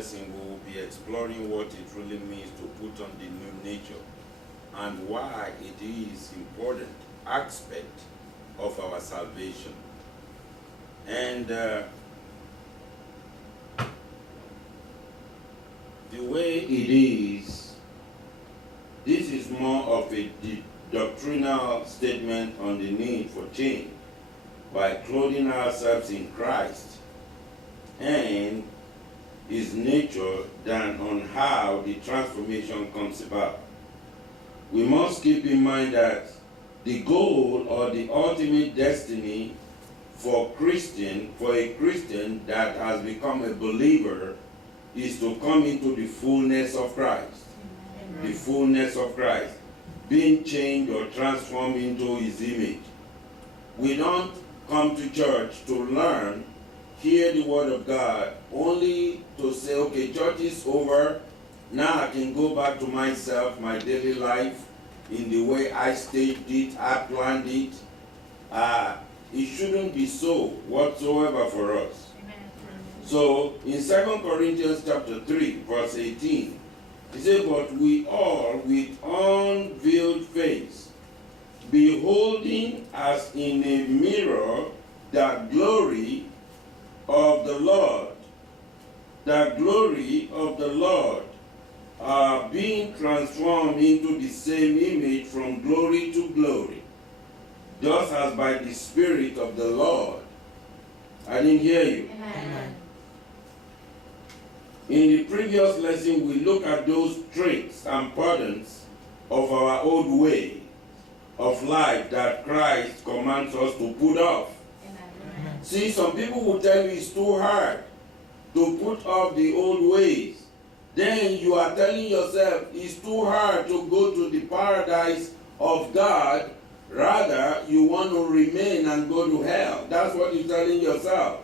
lesson, we will be exploring what it really means to put on the new nature and why it is important aspect of our salvation. And the way it is, this is more of a doctrinal statement on the need for change by clothing ourselves in Christ and His nature than on how the transformation comes about. We must keep in mind that the goal or the ultimate destiny for a Christian that has become a believer is to come into the fullness of Christ. Amen. The fullness of Christ, being changed or transformed into His image. We don't come to church to learn, hear the word of God, only to say, okay, church is over, now I can go back to myself, my daily life, in the way I staged it, I planned it. It shouldn't be so whatsoever for us. Amen. So in 2 Corinthians chapter 3, verse 18, it says, but we all with unveiled face, beholding as in a mirror the glory of the Lord, are being transformed into the same image from glory to glory, just as by the Spirit of the Lord. I didn't hear you. Amen. In the previous lesson, we looked at those traits and patterns of our old way of life that Christ commands us to put off. Amen. See, some people will tell you it's too hard to put off the old ways. Then you are telling yourself it's too hard to go to the paradise of God. Rather, you want to remain and go to hell. That's what you're telling yourself.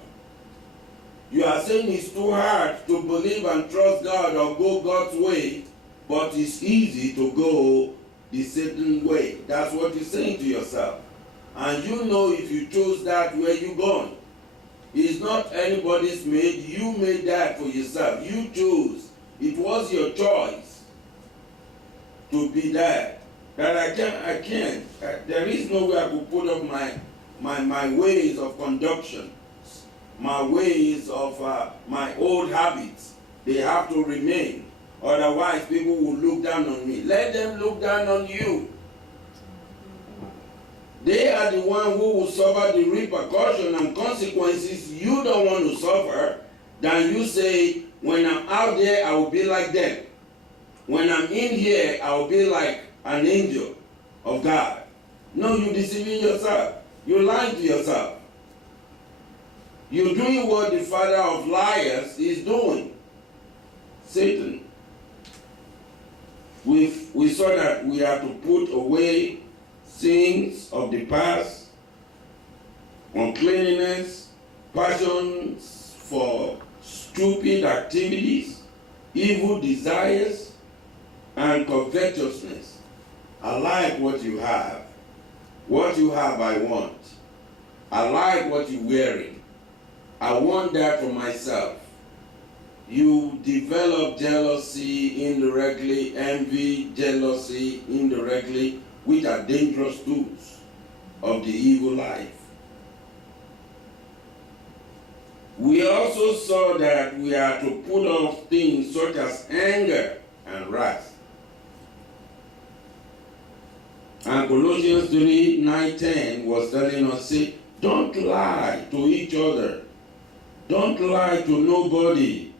You are saying it's too hard to believe and trust God or go God's way, but it's easy to go the Satan way. That's what you're saying to yourself. And you know if you choose that way, you're going. It's not anybody's made. You made that for yourself. You chose. It was your choice to be that. That I can't. There is no way I could put up my ways of conduction, my ways of my old habits. They have to remain. Otherwise, people will look down on me. Let them look down on you. They are the one who will suffer the repercussion and consequences you don't want to suffer. Than you say, when I'm out there, I will be like them. When I'm in here, I will be like an angel of God. No, you're deceiving yourself. You're lying to yourself. You're doing what the father of liars is doing. Satan. We saw that we have to put away sins of the past, uncleanness, passions for stupid activities, evil desires, and covetousness. I like what you have. What you have, I want. I like what you're wearing. I want that for myself. You develop jealousy indirectly, envy, jealousy indirectly, which are dangerous tools of the evil life. We also saw that we are to put off things such as anger and wrath. And Colossians 3, 9, 10 was telling us, say, don't lie to each other. Don't lie to nobody.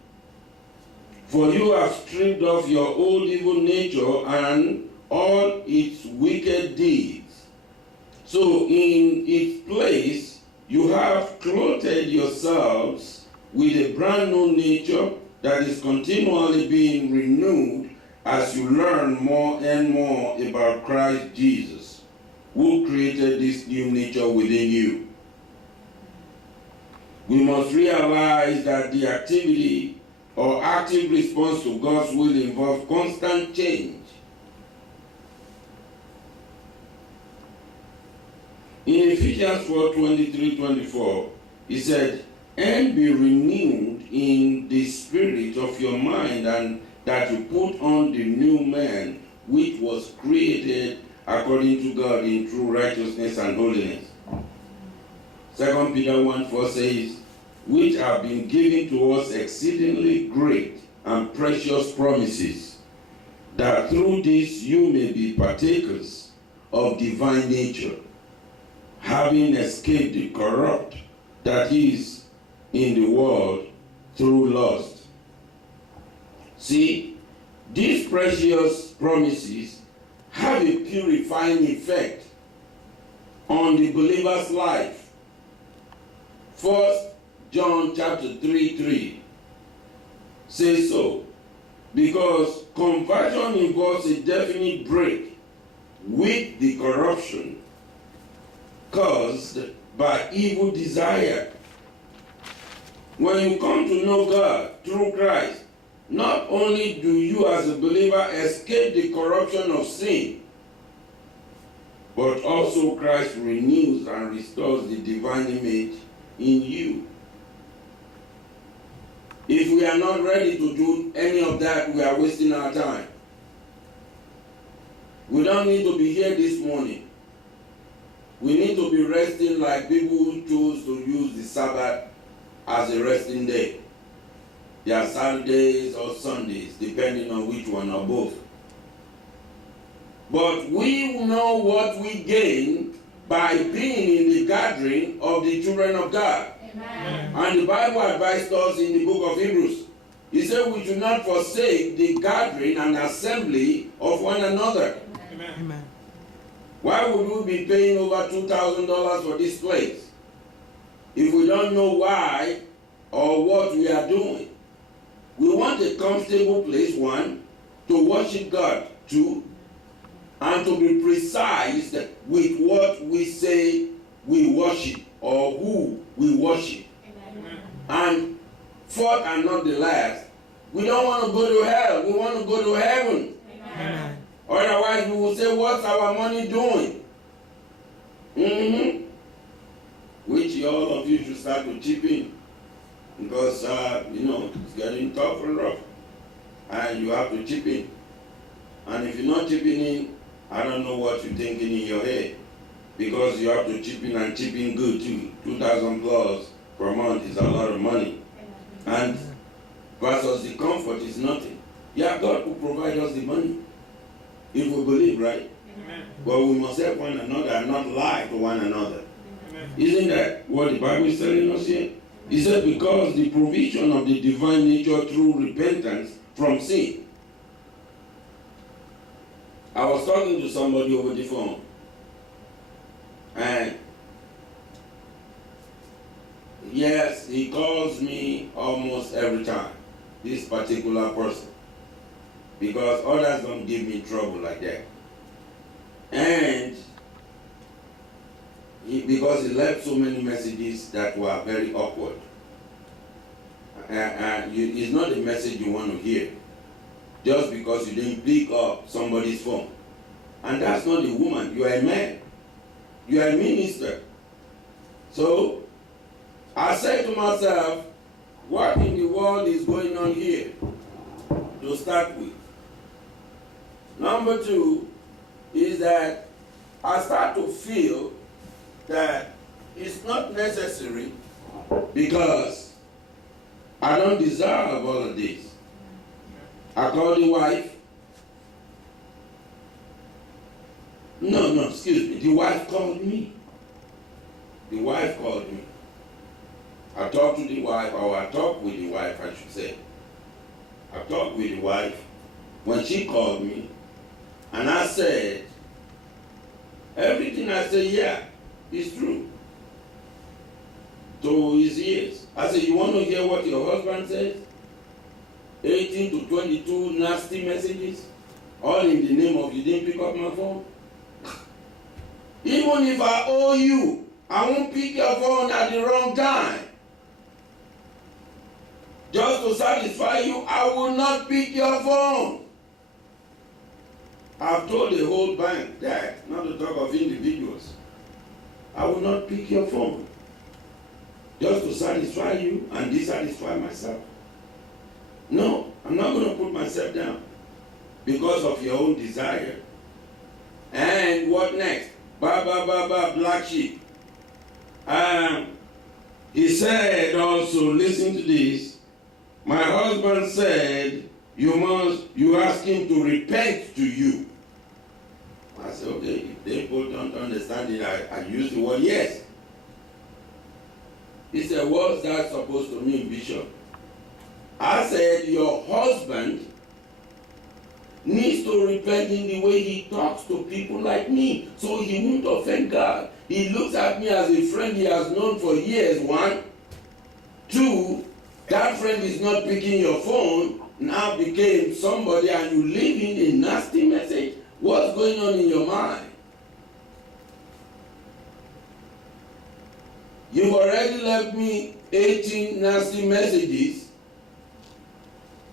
For you have stripped off your old evil nature and all its wicked deeds. So in its place, you have clothed yourselves with a brand new nature that is continually being renewed as you learn more and more about Christ Jesus, who created this new nature within you. We must realize that the activity or active response to God's will involves constant change. In Ephesians 4:23-24, he said, and be renewed in the spirit of your mind, and that you put on the new man, which was created according to God in true righteousness and holiness. 2 Peter 1:4 says, which have been given to us exceedingly great and precious promises, that through this you may be partakers of divine nature, having escaped the corrupt that is in the world through lust. See, these precious promises have a purifying effect on the believer's life. 1 John chapter 3:3 says so, because conversion involves a definite break with the corruption caused by evil desire. When you come to know God through Christ, not only do you as a believer escape the corruption of sin, but also Christ renews and restores the divine image in you. If we are not ready to do any of that, we are wasting our time. We don't need to be here this morning. We need to be resting like people who choose to use the Sabbath as a resting day. They are Saturdays or Sundays, depending on which one or both. But we know what we gain by being in the gathering of the children of God. Amen. And the Bible advised us in the book of Hebrews. He said we should not forsake the gathering and assembly of one another. Amen. Why would we be paying over $2,000 for this place if we don't know why or what we are doing? We want a comfortable place, one, to worship God, two, and to be precise with what we say we worship or who we worship. Amen. And fourth and not the last, we don't want to go to hell, we want to go to heaven. Amen. Otherwise, we will say, what's our money doing? Which all of you should start to chip in. Because, it's getting tough and rough. And you have to chip in. And if you're not chipping in, I don't know what you're thinking in your head. Because you have to chip in and chip in good too. 2,000 plus per month is a lot of money. And versus the comfort is nothing. Yeah, God will provide us the money. If we believe, right? Amen. But we must help one another and not lie to one another. Amen. Isn't that what the Bible is telling us here? He said, because the provision of the divine nature through repentance from sin. I was talking to somebody over the phone, and yes, he calls me almost every time, this particular person, because others don't give me trouble like that. And because he left so many messages that were very awkward. It's not the message you want to hear, just because you didn't pick up somebody's phone. And that's not a woman, you are a man. You are a minister. So, I said to myself, what in the world is going on here? To start with. Number two is that I start to feel that it's not necessary because I don't deserve all of this. I called the wife. No, excuse me. The wife called me. The wife called me. I talked to the wife, or I talked with the wife, I should say. I talked with the wife when she called me, and I said, everything I said, yeah, is true. To his ears. I said, you want to hear what your husband says? 18 to 22 nasty messages, all in the name of you didn't pick up my phone. Even if I owe you, I won't pick your phone at the wrong time. Just to satisfy you, I will not pick your phone. I've told the whole bank that, not to talk of individuals, I will not pick your phone. Just to satisfy you and dissatisfy myself. No, I'm not going to put myself down because of your own desire. And what next? Black sheep. He said also, listen to this. My husband said, you ask him to repent to you. I said, okay, if they both don't understand it, I use the word yes. He said, what's that supposed to mean, Bishop? I said, your husband needs to repent in the way he talks to people like me, so he won't offend God. He looks at me as a friend he has known for years, one. Two, that friend is not picking your phone, now became somebody and you leave him a nasty message. What's going on in your mind? You've already left me 18 nasty messages.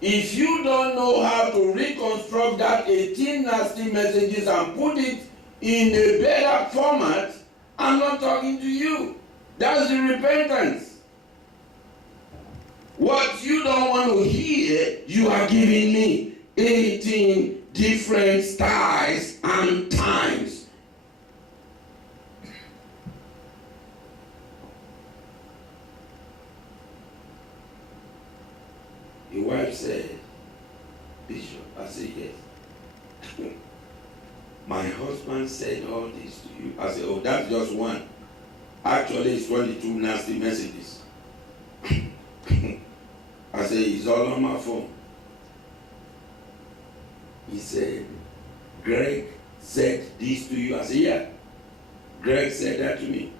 If you don't know how to reconstruct that 18 nasty messages and put it in a better format, I'm not talking to you. That's the repentance. What you don't want to hear, you are giving me 18 different styles and times. Your wife said, Bishop, I said yes. My husband said all this to you. I said, oh, that's just one. Actually, it's 22 nasty messages. I said, it's all on my phone. He said, Greg said this to you. I said, yeah. Greg said that to me.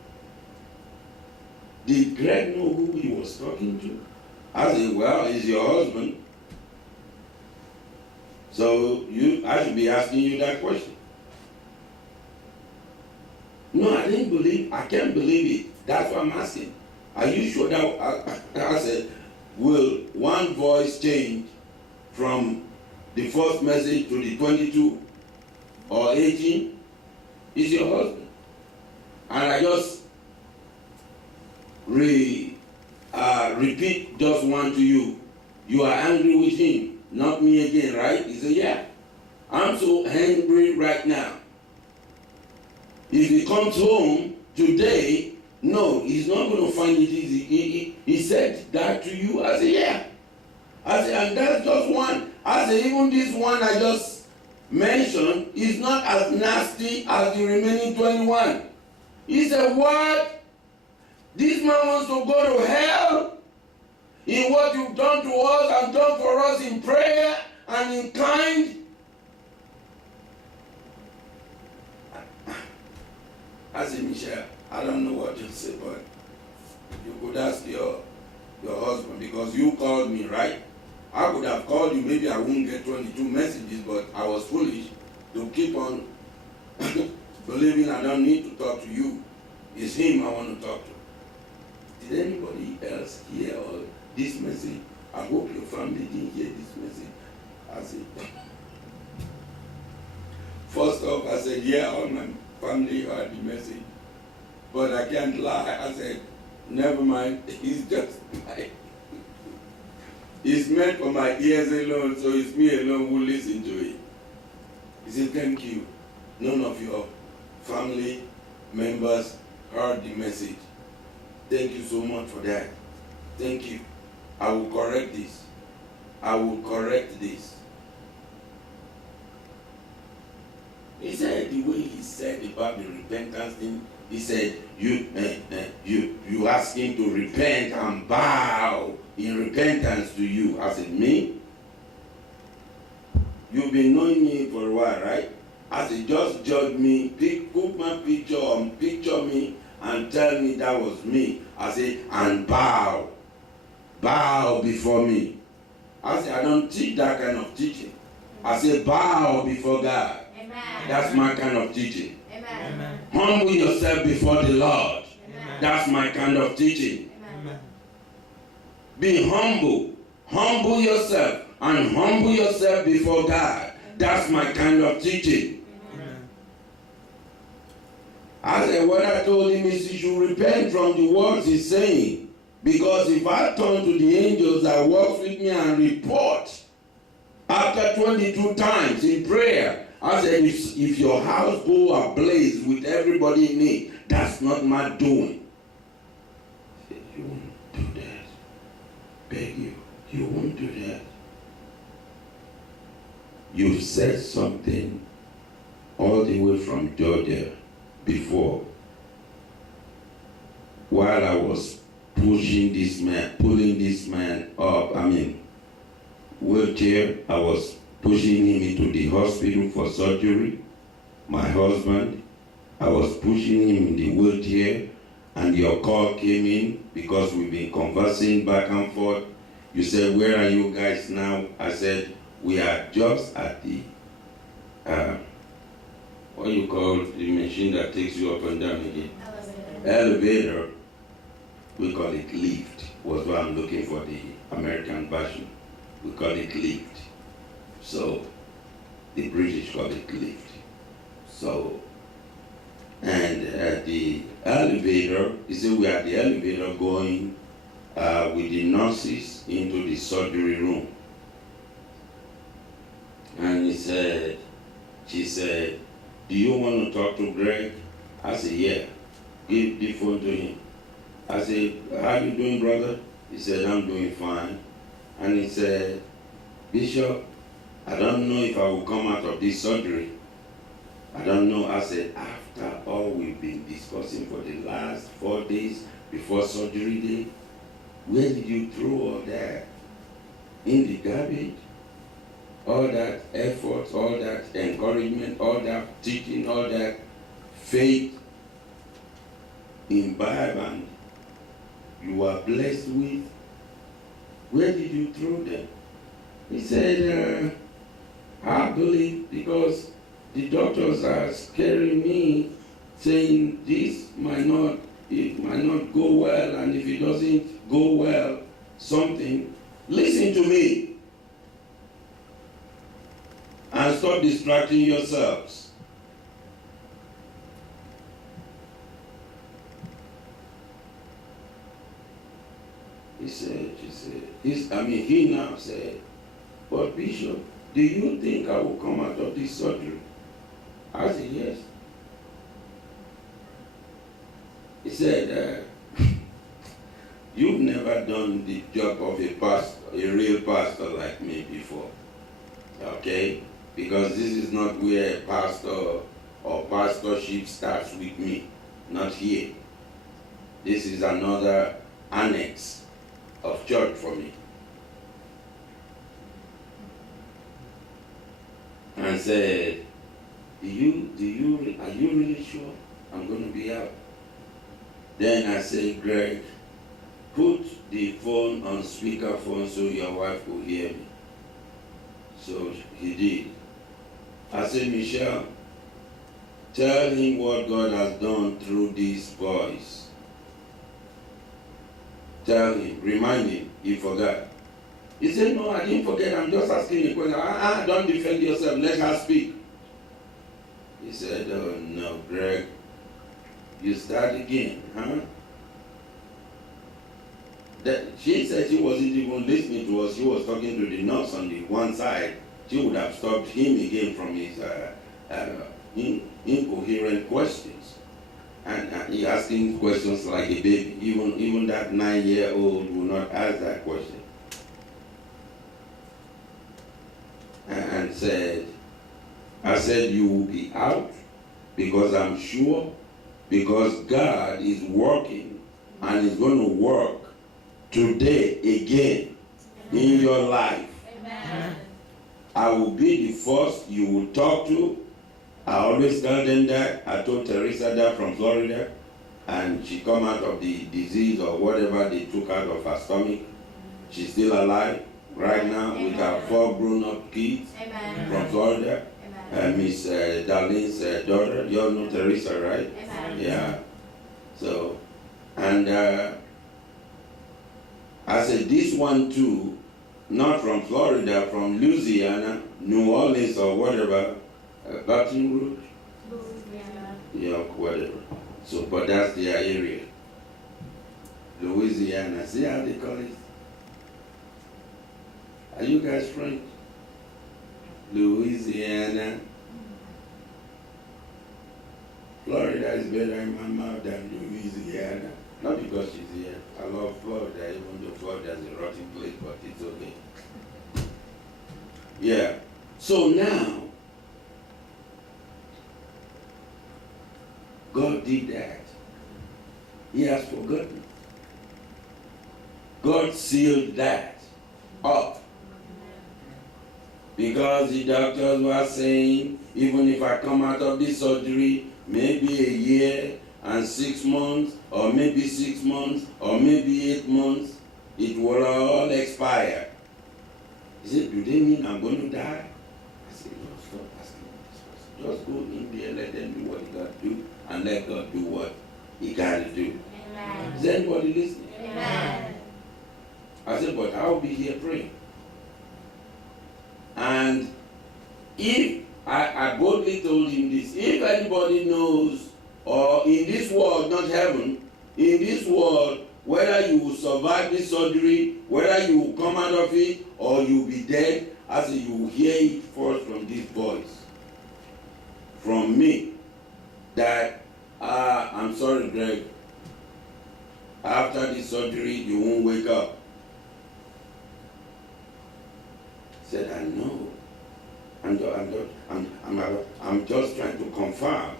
Did Greg know who he was talking to? I said, well, he's your husband. So I should be asking you that question. No, I can't believe it. That's what I'm asking. Are you sure that, I said, will one voice change from the first message to the 22 or 18? It's your husband. And I just repeat just one to you. You are angry with him, not me again, right? He said, yeah. I'm so angry right now. If he comes home today, no, he's not going to find it easy. He said that to you. I said, yeah. I said, and that's just one. I said, even this one I just mentioned is not as nasty as the remaining 21. He said, what? This man wants to go to hell in what you've done to us and done for us in prayer and in kind. I said, Michelle, I don't know what to say, but you could ask your husband, because you called me, right? I could have called you, maybe I wouldn't get 22 messages, but I was foolish to keep on believing I don't need to talk to you. It's him I want to talk to. Did anybody else hear all this message? I hope your family didn't hear this message. I said, first off, I said, yeah, all my family heard the message. But I can't lie. I said, never mind, it's just it's meant for my ears alone, so it's me alone who listen to it. He said, thank you. None of your family members heard the message. Thank you so much for that. Thank you. I will correct this. I will correct this. He said the way he said about the repentance thing, he said, you ask him to repent and bow in repentance to you. I said, me? You've been knowing me for a while, right? I said, just judge me, put my picture on, picture me, and tell me that was me. I said, and bow before me. I said, I don't teach that kind of teaching. I said, bow before God. Amen. That's my kind of teaching. Amen. Humble yourself before the Lord. Amen. That's my kind of teaching. Amen. Be humble. Humble yourself and humble yourself before God. That's my kind of teaching. Amen. I said, what I told him is he should repent from the words he's saying. Because if I turn to the angels that work with me and report after 22 times in prayer, I said, if your house go ablaze with everybody in it, that's not my doing. He said, you won't do that. Beg you, you won't do that. You said something all the way from Georgia before, while I was pulling this man up, wheelchair, I was pushing him into the hospital for surgery. My husband, I was pushing him in the wheelchair, and your call came in because we've been conversing back and forth. You said, where are you guys now? I said, we are just at the, what you call the machine that takes you up and down again? Elevator. We call it lift, was what I'm looking for, the American version. We call it lift. So, the British call it lift. So, and at the elevator, he said we are at the elevator going with the nurses into the surgery room. And she said, do you want to talk to Greg? I said, yeah. Give the phone to him. I said, how you doing, brother? He said, I'm doing fine. And he said, Bishop, I don't know if I will come out of this surgery. I don't know. I said, after all we've been discussing for the last 4 days before surgery day, where did you throw all that? In the garbage? All that effort, all that encouragement, all that teaching, all that faith imbibe and you are blessed with, where did you throw them? He said, I believe because the doctors are scaring me, saying this it might not go well, and if it doesn't go well, something, listen to me and stop distracting yourselves. He now said, but Bishop, do you think I will come out of this surgery? I said, yes. He said, you've never done the job of a pastor, a real pastor like me before, okay? Because this is not where a pastor or pastorship starts with me, not here. This is another annex of church for me. And said, are you really sure I'm going to be out? Then I said, Greg, put the phone on speakerphone so your wife will hear me. So he did. I said, Michelle, tell him what God has done through this voice. Tell him, remind him, he forgot. He said, no, I didn't forget, I'm just asking a question. Don't defend yourself, let her speak. He said, oh no, Greg, you start again, huh? She said she wasn't even listening to us, she was talking to the nurse on the one side. She would have stopped him again from his incoherent questions. And he asking questions like a baby. Even that 9-year-old will not ask that question. And said, I said, you will be out because I'm sure, because God is working and is going to work today again in your life. Amen. I will be the first you will talk to. I always tell them that. I told Teresa that from Florida, and she come out of the disease or whatever they took out of her stomach. She's still alive right now. Amen. With her 4 grown-up kids. Amen. From Florida. Miss Darlene's daughter. You all know Teresa, right? Amen. Yeah. So, and I said, this one too, not from Florida, from Louisiana, New Orleans or whatever, Baton Rouge? Louisiana. Yeah, whatever. So, but that's their area. Louisiana. See how they call it? Are you guys French? Louisiana. Florida is better in my mouth than Louisiana. Not because she's here. I love Florida, even though Florida is a rotten place, but it's okay. Yeah. So now, God did that. He has forgotten. God sealed that up. Because the doctors were saying, even if I come out of this surgery, maybe a year and 6 months, or maybe 6 months, or maybe 8 months, it will all expire. He said, do they mean I'm going to die? I said, no, stop asking this question. Just go in there, let them do what they got to do, and let God do what he got to do. Amen. Is anybody listening? Amen. I said, but I'll be here praying. And if I boldly told him this, if anybody knows, or in this world, not heaven, in this world, whether you will survive this surgery, whether you will come out of it, or you will be dead, I said, you will hear it first from this voice, from me, that, I'm sorry, Greg, after this surgery, you won't wake up. Said, I know. I'm just trying to confirm.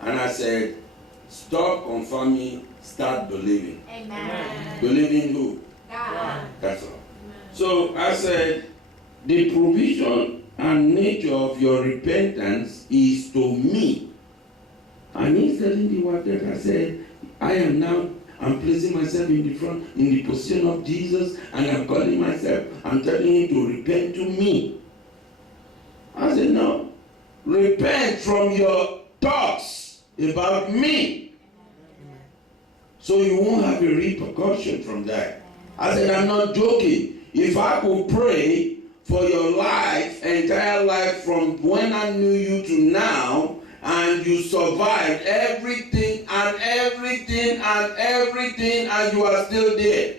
And I said, stop confirming, start believing. Amen. Believing who? God. That's all. So I said, the provision and nature of your repentance is to me. And he's telling the wife that I said, I'm placing myself in the front, in the position of Jesus, and I'm calling myself, I'm telling him to repent to me. I said, no, repent from your thoughts about me. So you won't have a repercussion from that. I said, I'm not joking. If I could pray for your life, entire life from when I knew you to now, and you survived everything and everything and everything, and you are still there.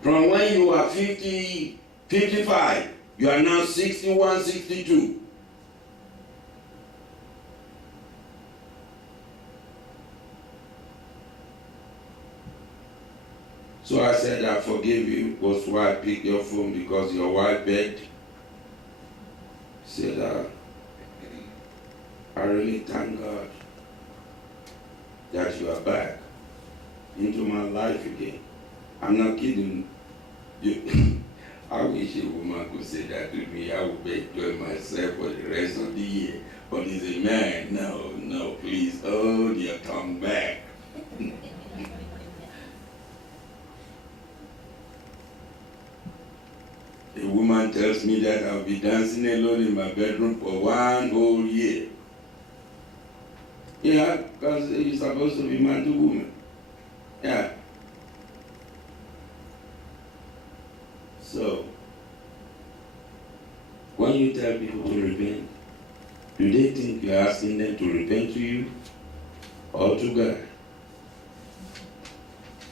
From when you were 50, 55, you are now 61, 62. So I said, I forgive you. Was why I picked your phone, because your wife begged. Said, I really thank God that you are back into my life again. I'm not kidding you. I wish a woman could say that to me. I would be enjoying myself for the rest of the year. But he's a man. No, please hold your tongue back. A woman tells me that I'll be dancing alone in my bedroom for 1 whole year. Yeah, because you're supposed to be man to woman. Yeah. So, when you tell people to repent, do they think you're asking them to repent to you or to God?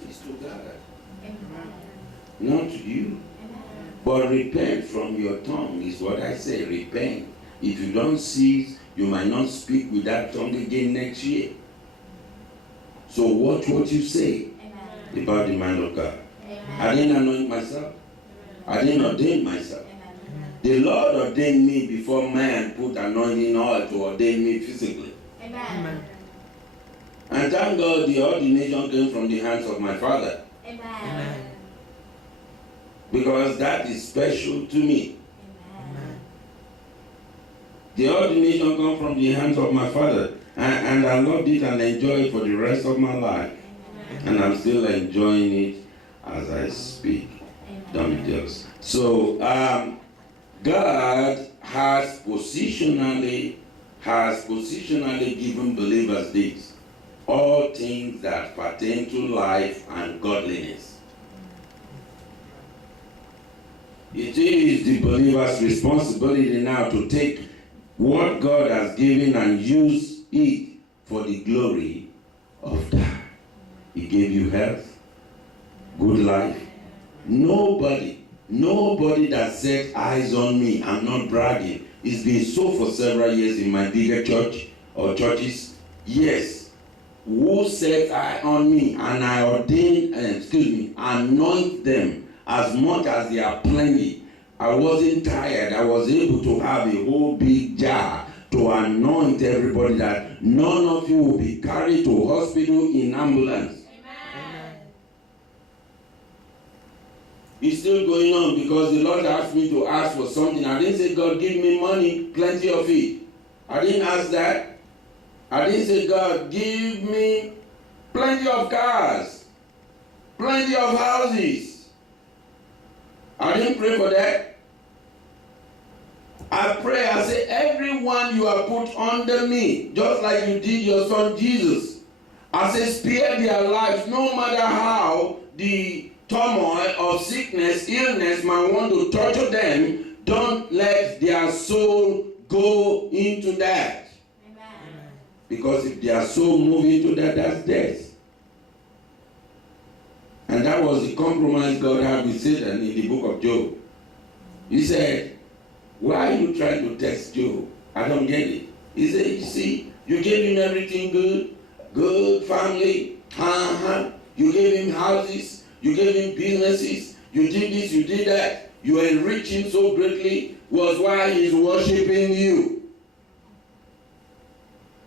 It's to God. Amen. Not to you. Amen. But repent from your tongue is what I say. Repent. If you don't cease, you might not speak with that tongue again next year. So watch what you say. Amen. About the man of God. Amen. I didn't anoint myself. I didn't ordain myself. Amen. The Lord ordained me before man put anointing oil to ordain me physically. Amen. And thank God the ordination came from the hands of my Father. Amen. Because that is special to me. Amen. The ordination comes from the hands of my Father. And I loved it and enjoyed it for the rest of my life. Amen. And I'm still enjoying it as I speak. Don't be jealous. So, God has positionally given believers this: all things that pertain to life and godliness. It is the believer's responsibility now to take what God has given and use it for the glory of God. He gave you health, good life, Nobody that set eyes on me, I'm not bragging. It's been so for several years in my bigger church or churches. Yes. Who set eye on me and I ordain, anoint them as much as they are plenty. I wasn't tired. I was able to have a whole big jar to anoint everybody that none of you will be carried to hospital in ambulance. Amen. It's still going on because the Lord asked me to ask for something. I didn't say, God, give me money, plenty of it. I didn't ask that. I didn't say, God, give me plenty of cars, plenty of houses. I didn't pray for that. I pray, I say, everyone you have put under me, just like you did your son Jesus. I say, spare their lives, no matter how the turmoil of sickness, illness might want to torture them. Don't let their soul go into that. Amen. Because if their soul move into that, that's death. And that was the compromise God had with Satan in the book of Job. He said, why are you trying to test Job? I don't get it. He said, you see, you gave him everything good family, you gave him houses, you gave him businesses, you did this, you did that, you enriched him so greatly, was why he's worshiping you.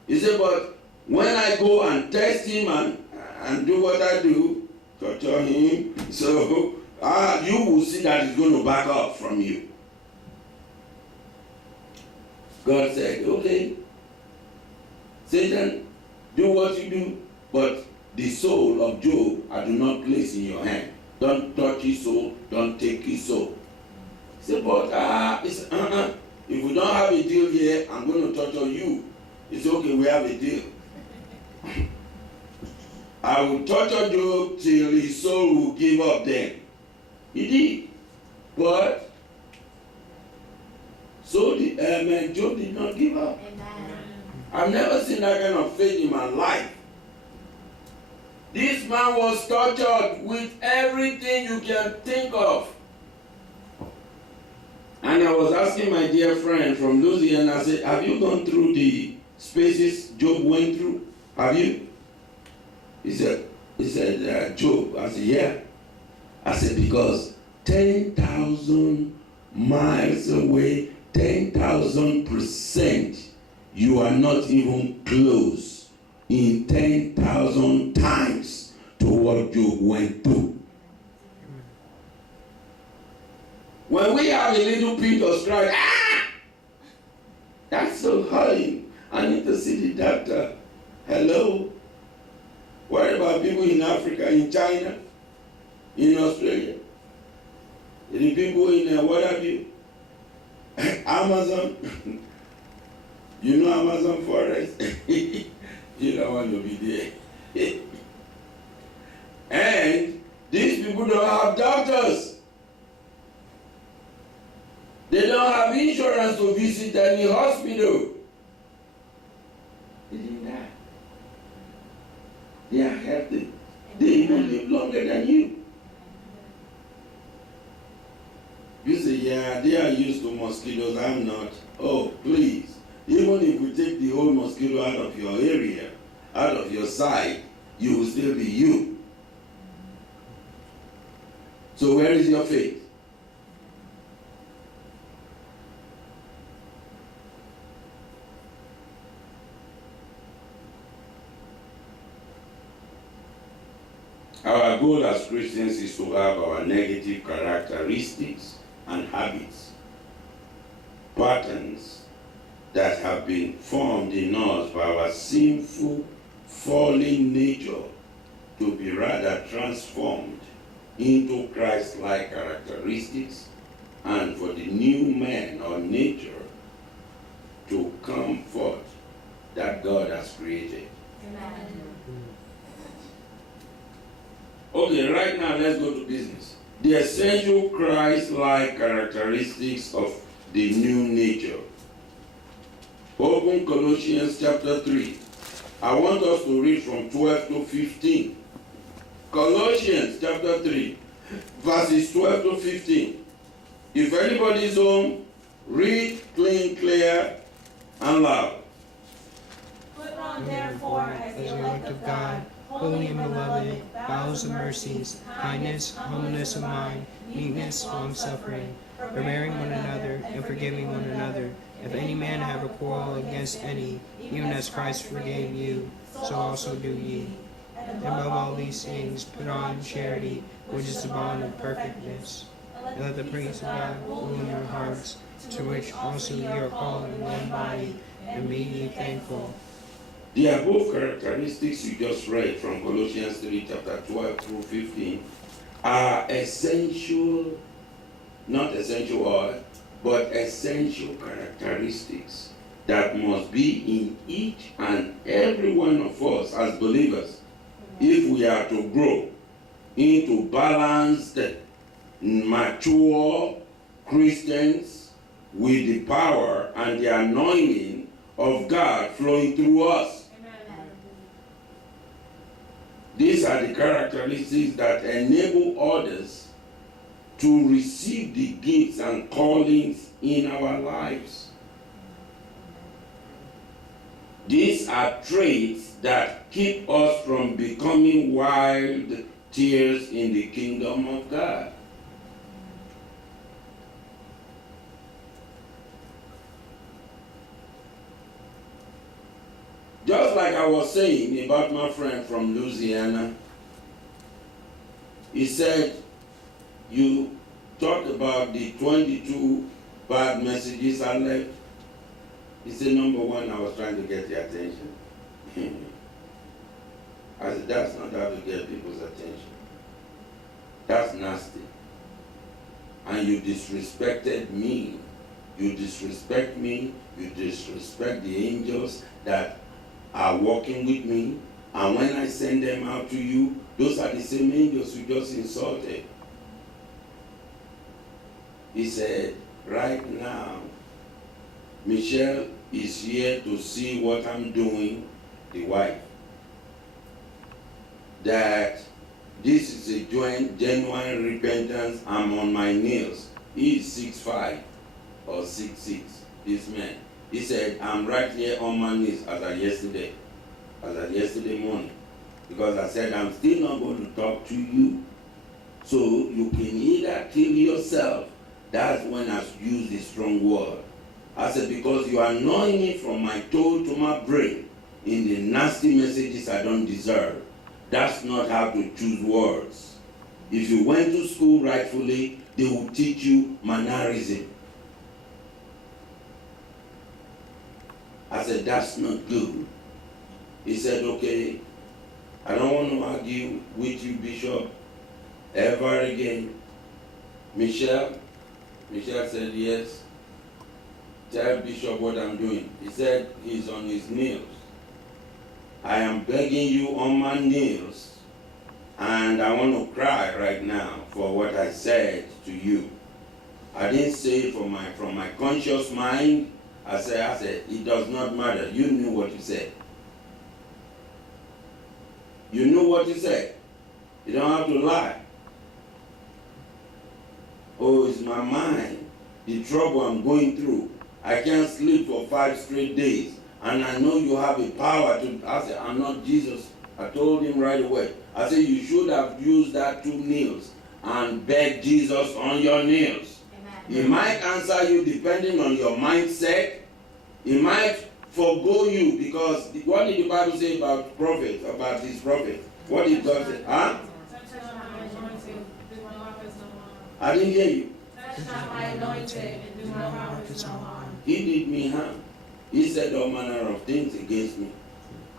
He said, but when I go and test him and do what I do, torture him, so you will see that he's going to back up from you. God said, okay, Satan, do what you do, but the soul of Job I do not place in your hand. Don't touch his soul, don't take his soul. He said, but if we don't have a deal here, I'm going to torture you. It's okay, we have a deal. I will torture Job till his soul will give up then. He did. But Job did not give up. Amen. I've never seen that kind of faith in my life. This man was tortured with everything you can think of. And I was asking my dear friend from Louisiana, I said, have you gone through the spaces Job went through? Have you? He said, Job. I said, yeah. I said, because 10,000 miles away, 10,000%, you are not even close in 10,000 times to what Job went through. When we have a little pinch of strike, that's so hurting. I need to see the doctor. Hello? What about people in Africa, in China, in Australia? The people in what have you? Amazon. You know Amazon forest? You don't want to be there. And these people don't have doctors. They don't have insurance to visit any hospital. They didn't die. They are healthy. They even live longer than you. You say, yeah, they are used to mosquitoes. I'm not. Oh, please. Even if we take the whole mosquito out of your area, out of your sight, you will still be you. So where is your faith? Our goal as Christians is to have our negative characteristics and habits, patterns that have been formed in us by our sinful, fallen nature to be rather transformed into Christ-like characteristics, and for the new man or nature to come forth that God has created. Amen. Okay, right now let's go to business. The essential Christ-like characteristics of the new nature. Open Colossians chapter 3. I want us to read from 12 to 15. Colossians chapter 3. verses 12 to 15. If anybody's home, read clean, clear, and loud. Put on therefore as the elect of God, holy and beloved, vows of mercies, kindness, humbleness of mind, meekness, long-suffering, forbearing one another, and forgiving one another. If any man have a quarrel against any, even as Christ forgave you, so also do ye. And above all these things, put on charity, which is the bond of perfectness. And let the peace of God rule in your hearts, to which also ye are called in one body, and be ye thankful. The above characteristics you just read from Colossians 3, chapter 12 through 15 are essential, not essential oil, but essential characteristics that must be in each and every one of us as believers if we are to grow into balanced, mature Christians with the power and the anointing of God flowing through us. Amen. These are the characteristics that enable others to receive the gifts and callings in our lives. These are traits that keep us from becoming wild tares in the kingdom of God. Just like I was saying about my friend from Louisiana, he said, you talked about the 22 bad messages I left. He said, number one, I was trying to get the attention. I said, that's not how to get people's attention. That's nasty. And you disrespected me. You disrespect me. You disrespect the angels that are walking with me. And when I send them out to you, those are the same angels you just insulted. He said, right now, Michelle is here to see what I'm doing, the wife. That this is a genuine repentance. I'm on my knees. He is 6'5" or 6'6", this man. He said, I'm right here on my knees as of yesterday morning. Because I said, I'm still not going to talk to you. So you can either kill yourself. That's when I use the strong word. I said, because you are annoying me from my toe to my brain in the nasty messages I don't deserve. That's not how to choose words. If you went to school rightfully, they will teach you mannerism. I said, that's not good. He said, okay, I don't want to argue with you, Bishop, ever again. Michelle said, yes. Tell Bishop what I'm doing. He said he's on his knees. I am begging you on my knees, and I want to cry right now for what I said to you. I didn't say it from my conscious mind. I said, it does not matter. You knew what you said. You knew what you said. You don't have to lie. Oh, it's my mind, the trouble I'm going through. I can't sleep for 5 straight days. And I know you have a power to. I said, I'm not Jesus. I told him right away. I said, you should have used that 2 knees and begged Jesus on your knees. Amen. He might answer you depending on your mindset. He might forgo you because what did the Bible say about his prophet? What did God say? Huh? I didn't hear you. Touch not my anointed, and do my prophets no harm. He did me harm. He said all manner of things against me.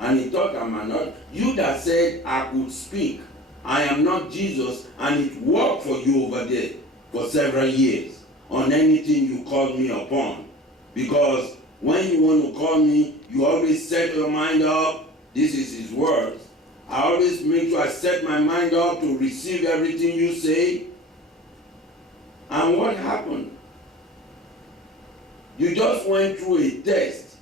And he thought I'm not. You that said I could speak. I am not Jesus, and it worked for you over there for several years on anything you called me upon. Because when you want to call me, you always set your mind up. This is his words. I always make sure I set my mind up to receive everything you say. And what happened? You just went through a test,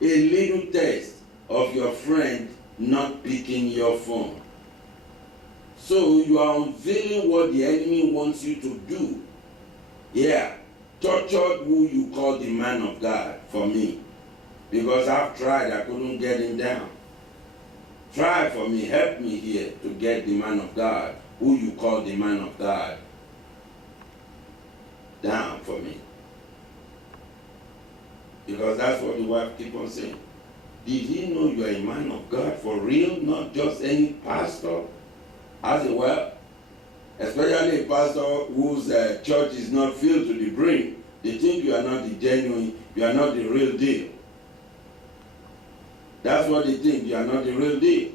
a little test of your friend not picking your phone. So you are unveiling what the enemy wants you to do. Yeah, tortured who you call the man of God for me. Because I've tried, I couldn't get him down. Try for me, help me here to get the man of God, who you call the man of God, down for me. Because that's what the wife keep on saying. Did he know you are a man of God for real, not just any pastor? I said, well, especially a pastor whose church is not filled to the brim. They think you are not the genuine, you are not the real deal. That's what they think, you are not the real deal.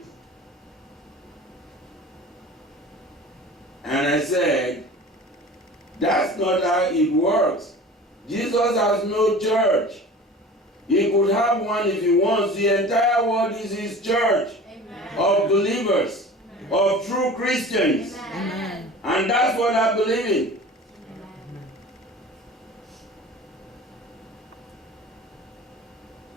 And I said, that's not how it works. Jesus has no church. He could have one if he wants. The entire world is his church. Amen. Of believers, amen. Of true Christians. Amen. And that's what I believe in. Amen.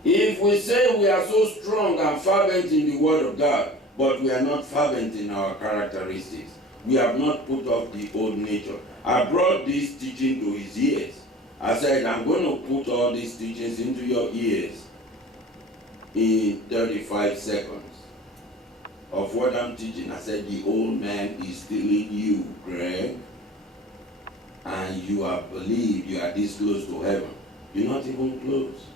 If we say we are so strong and fervent in the word of God, but we are not fervent in our characteristics, we have not put off the old nature. I brought this teaching to his ears. I said, I'm going to put all these teachings into your ears in 35 seconds of what I'm teaching. I said, the old man is still in you, Greg, and you are believed you are this close to heaven. You're not even close.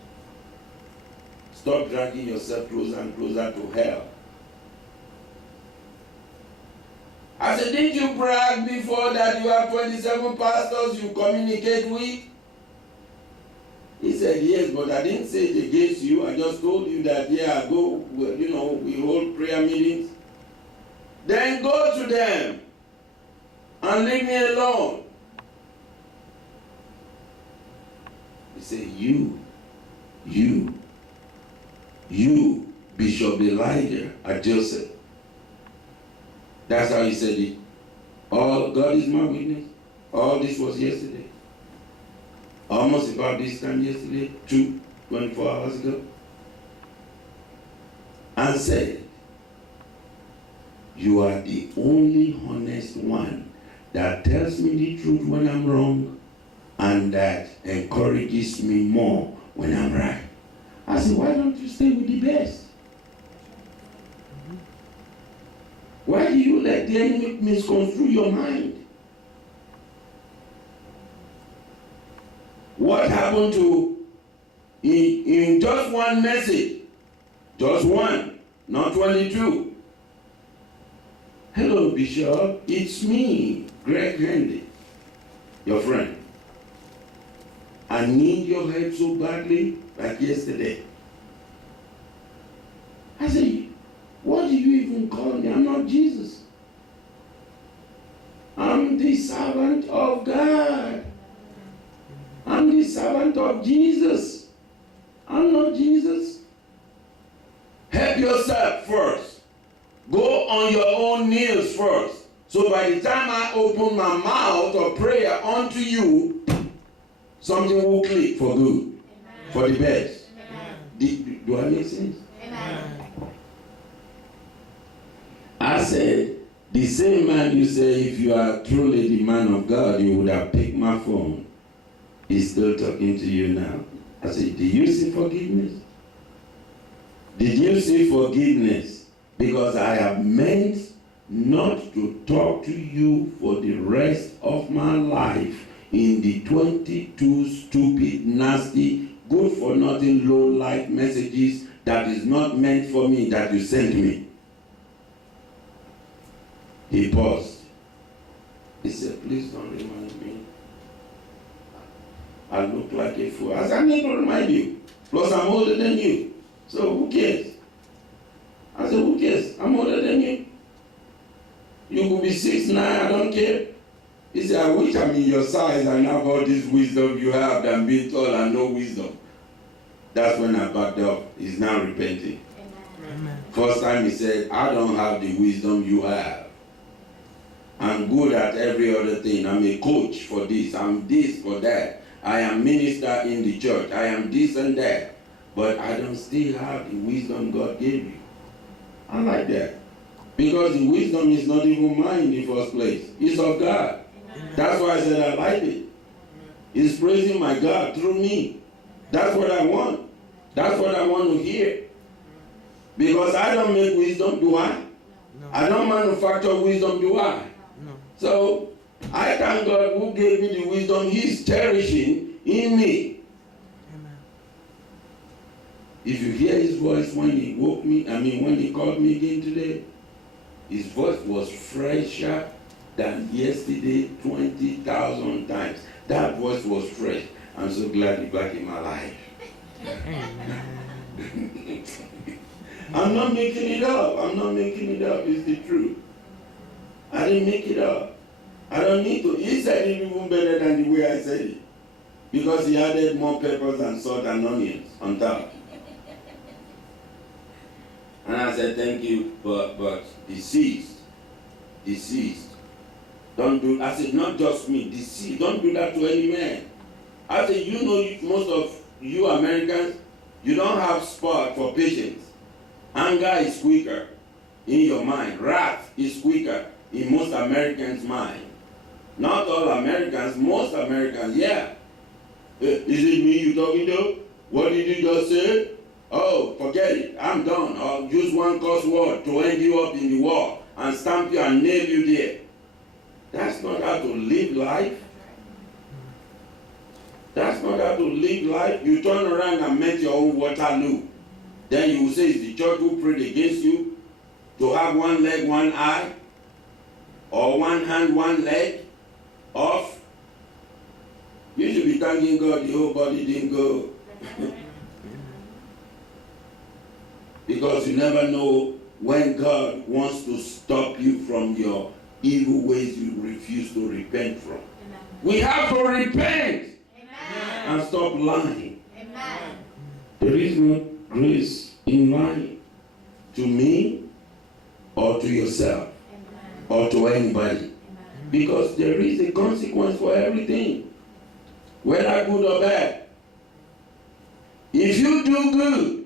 Stop dragging yourself closer and closer to hell. I said, didn't you brag before that you have 27 pastors you communicate with? He said, yes, but I didn't say it against you. I just told you that, yeah, go, we hold prayer meetings. Then go to them and leave me alone. He said, you, Bishop Elijah Ajoseh. That's how he said it. All God is my witness. All this was yesterday. Almost about this time yesterday, 24 hours ago. And said, you are the only honest one that tells me the truth when I'm wrong and that encourages me more when I'm right. I said, why don't you stay with the best? Why do you let the enemy misconstrue your mind? What happened to, in just one message, just one, not 22. Hello, Bishop, it's me, Greg Handy, your friend. I need your help so badly, like yesterday. I said, what do you even call me? I'm not Jesus. I'm the servant of God. I'm the servant of Jesus. I'm not Jesus. Help yourself first. Go on your own knees first. So by the time I open my mouth or prayer unto you, something will click for good. Amen. For the best. Do I make sense? Amen. I said, the same man you say, if you are truly the man of God, you would have picked my phone. He's still talking to you now. I said, did you see forgiveness? Did you see forgiveness? Because I have meant not to talk to you for the rest of my life in the 22 stupid, nasty, good for nothing, low life messages that is not meant for me that you sent me. He paused. He said, please don't remind me. I look like a fool. I said, I need to remind you. Plus, I'm older than you. So who cares? I said, who cares? I'm older than you. You could be 6'9", I don't care. He said, I wish I'm in your size and have all this wisdom you have than being tall and no wisdom. That's when I backed up. He's now repenting. Amen. First time he said, I don't have the wisdom you have. I'm good at every other thing. I'm a coach for this. I'm this for that. I am minister in the church. I am this and that. But I don't still have the wisdom God gave you. I like that. Because the wisdom is not even mine in the first place. It's of God. That's why I said I like it. It's praising my God through me. That's what I want. That's what I want to hear. Because I don't make wisdom, do I? No. I don't manufacture wisdom, do I? No. So, I thank God who gave me the wisdom He's cherishing in me. Amen. If you hear His voice when He woke me, when He called me again today, His voice was fresher than yesterday 20,000 times. That voice was fresh. I'm so glad He's back in my life. I'm not making it up. I'm not making it up. It's the truth. I didn't make it up. I don't need to. He said it even better than the way I said it. Because He added more peppers and salt and onions on top. And I said, thank you, but deceased. Don't do, I said, not just me, deceased. Don't do that to any man. I said, most of you Americans, you don't have spot for patience. Anger is quicker in your mind. Wrath is quicker in most Americans' mind. Not all Americans, most Americans, yeah. Is it me you talking to? What did you just say? Oh, forget it. I'm done. I'll use one curse word to end you up in the wall and stamp you and nail you there. That's not how to live life. That's not how to live life. You turn around and make your own Waterloo. Then you will say it's the church who prayed against you to have one leg, one eye, or one hand, one leg off. You should be thanking God the whole body didn't go. Because you never know when God wants to stop you from your evil ways you refuse to repent from. Amen. We have to repent. Amen. And stop lying. Amen. There is no grace in lying to me or to yourself. Amen. Or to anybody. Amen. Because there is a consequence for everything, whether good or bad. If you do good,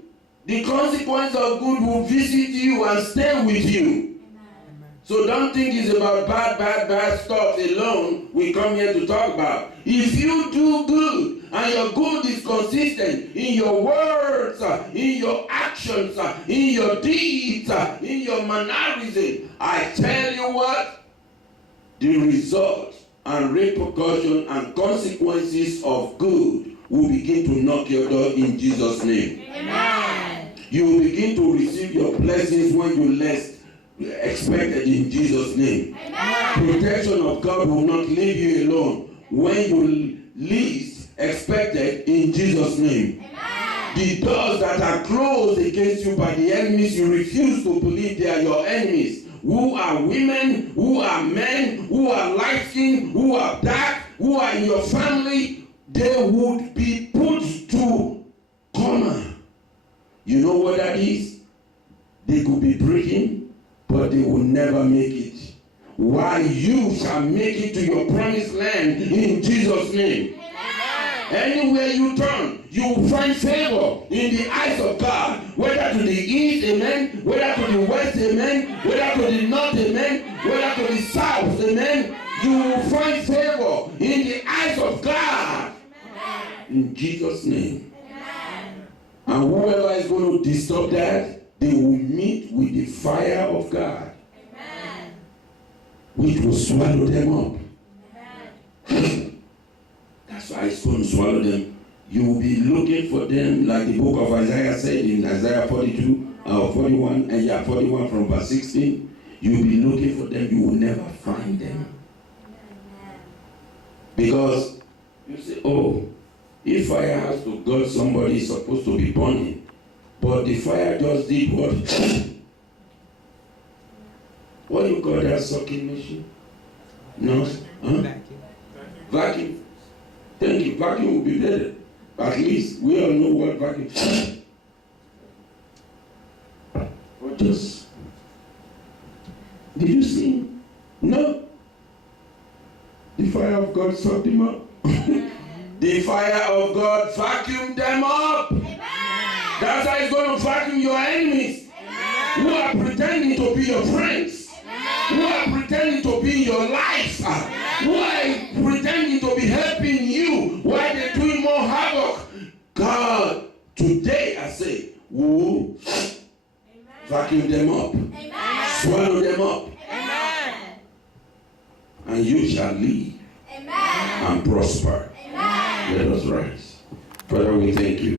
the consequence of good will visit you and stay with you. Amen. So don't think it's about bad stuff alone we come here to talk about. If you do good and your good is consistent in your words, in your actions, in your deeds, in your mannerism, I tell you what, the result and repercussion and consequences of good will begin to knock your door in Jesus' name. Amen. You will begin to receive your blessings when you least expected in Jesus' name. Amen. Protection of God will not leave you alone when you least expected in Jesus' name. Amen. The doors that are closed against you by the enemies, you refuse to believe they are your enemies. Who are women, who are men, who are light-skinned, who are dark, who are in your family, they would be put to corner. You know what that is? They could be breathing, but they will never make it. Why? You shall make it to your promised land in Jesus' name. Amen. Anywhere you turn, you will find favor in the eyes of God. Whether to the east, amen. Whether to the west, amen. Whether to the north, amen. Whether to the south, amen. You will find favor in the eyes of God. Amen. In Jesus' name. Amen. And whoever is going to disturb that, they will meet with the fire of God, Amen. which will swallow them up. Amen. That's why it's going to swallow them. You will be looking for them, like the book of Isaiah said in Isaiah 42 or 41, and 41 from verse 16. You will be looking for them, you will never find them. Amen. Because you say, oh, if fire has to go, somebody is supposed to be burning. But the fire just did what? What do you call that sucking machine? No? Huh? Vacuum. Vacuum. Thank you. Vacuum will be better. At least we all know what vacuum is. Or just. Did you see? No. The fire of God sucked him up. The fire of God vacuumed them up. Amen. That's how it's going to vacuum your enemies. Amen. who are pretending to be your friends, who are pretending to be your life, who are pretending to be helping you while they're doing more havoc. God, today I say, who vacuum them up, swallow them up, and you shall live and prosper. Let us rise. Father, we thank you.